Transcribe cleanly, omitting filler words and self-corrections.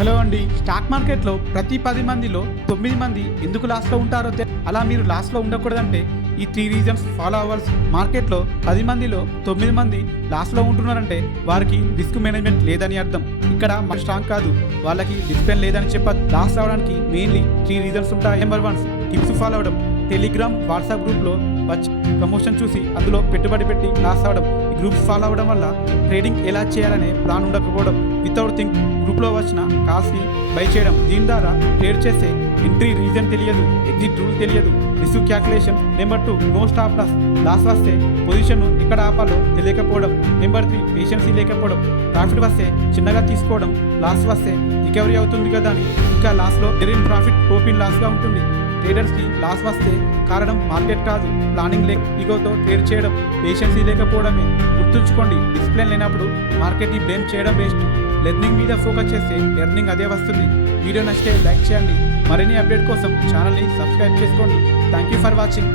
Hello అండి. Stock మార్కెట్లో ప్రతి 10 మందిలో 9 మంది ఎందుకు లాస్ట్లో ఉంటారో అలా మీరు లాస్ట్లో ఉండకూడదంటే ఈ 3 రీజన్స్ ఫాలో అవ్వాల్సి. మార్కెట్లో 10 మందిలో 9 మంది లాస్ట్లో ఉంటున్నారంటే వారికి రిస్క్ మేనేజ్మెంట్ లేదని అర్థం. ఇక్కడ మన స్ట్రాంగ్ కాదు, వాళ్ళకి డిసిప్లిన్ లేదని చెప్పదు. లాస్ రావడానికి మెయిన్లీ 3 రీజన్స్ ఉంటాయి. నెంబర్ 1, టిప్స్ ఫాలో అవ్వడం. టెలిగ్రామ్, వాట్సాప్ గ్రూప్లో వచ్చి ప్రమోషన్ చూసి అందులో పెట్టుబడి పెట్టి లాస్ అవ్వడం. ఈ గ్రూప్స్ ఫాలో అవ్వడం వల్ల ట్రేడింగ్ ఎలా చేయాలనే ప్లాన్ ఉండకపోవడం. వితౌట్ థింక్ గ్రూప్లో వచ్చిన కాల్స్ని బై చేయడం. దీని ద్వారా ట్రేడ్ చేసే ఎంట్రీ రీజన్ తెలియదు, ఎగ్జిట్ రూల్ తెలియదు, risk calculation. Number 2, no stop loss. Loss వస్తే పొజిషన్ ఎక్కడ ఆపాలో తెలియకపోవడం. నెంబర్ 3, పేషెన్సీ లేకపోవడం. ప్రాఫిట్ వస్తే చిన్నగా తీసుకోవడం, లాస్ వస్తే రికవరీ అవుతుంది కదా అని ఇంకా లాస్లో ప్రాఫిట్ ఓపెన్ లాస్గా ఉంటుంది. ట్రేడర్స్కి లాస్ వస్తే కారణం మార్కెట్ కాదు, ప్లానింగ్ లేక ఈగోతో ట్రేడ్ చేయడం, పేషెన్సీ లేకపోవడమే. గుర్తుంచుకోండి, డిసిప్లిన్ లేనప్పుడు మార్కెట్ని బ్లేమ్ చేయడం వేస్ట్. లెర్నింగ్ మీద ఫోకస్ చేస్తే ఎర్నింగ్ అదే వస్తుంది. వీడియో నచ్చితే లైక్ చేయండి. మరిన్ని అప్డేట్ కోసం ఛానల్ని సబ్స్క్రైబ్ చేసుకోండి. Thank you for watching.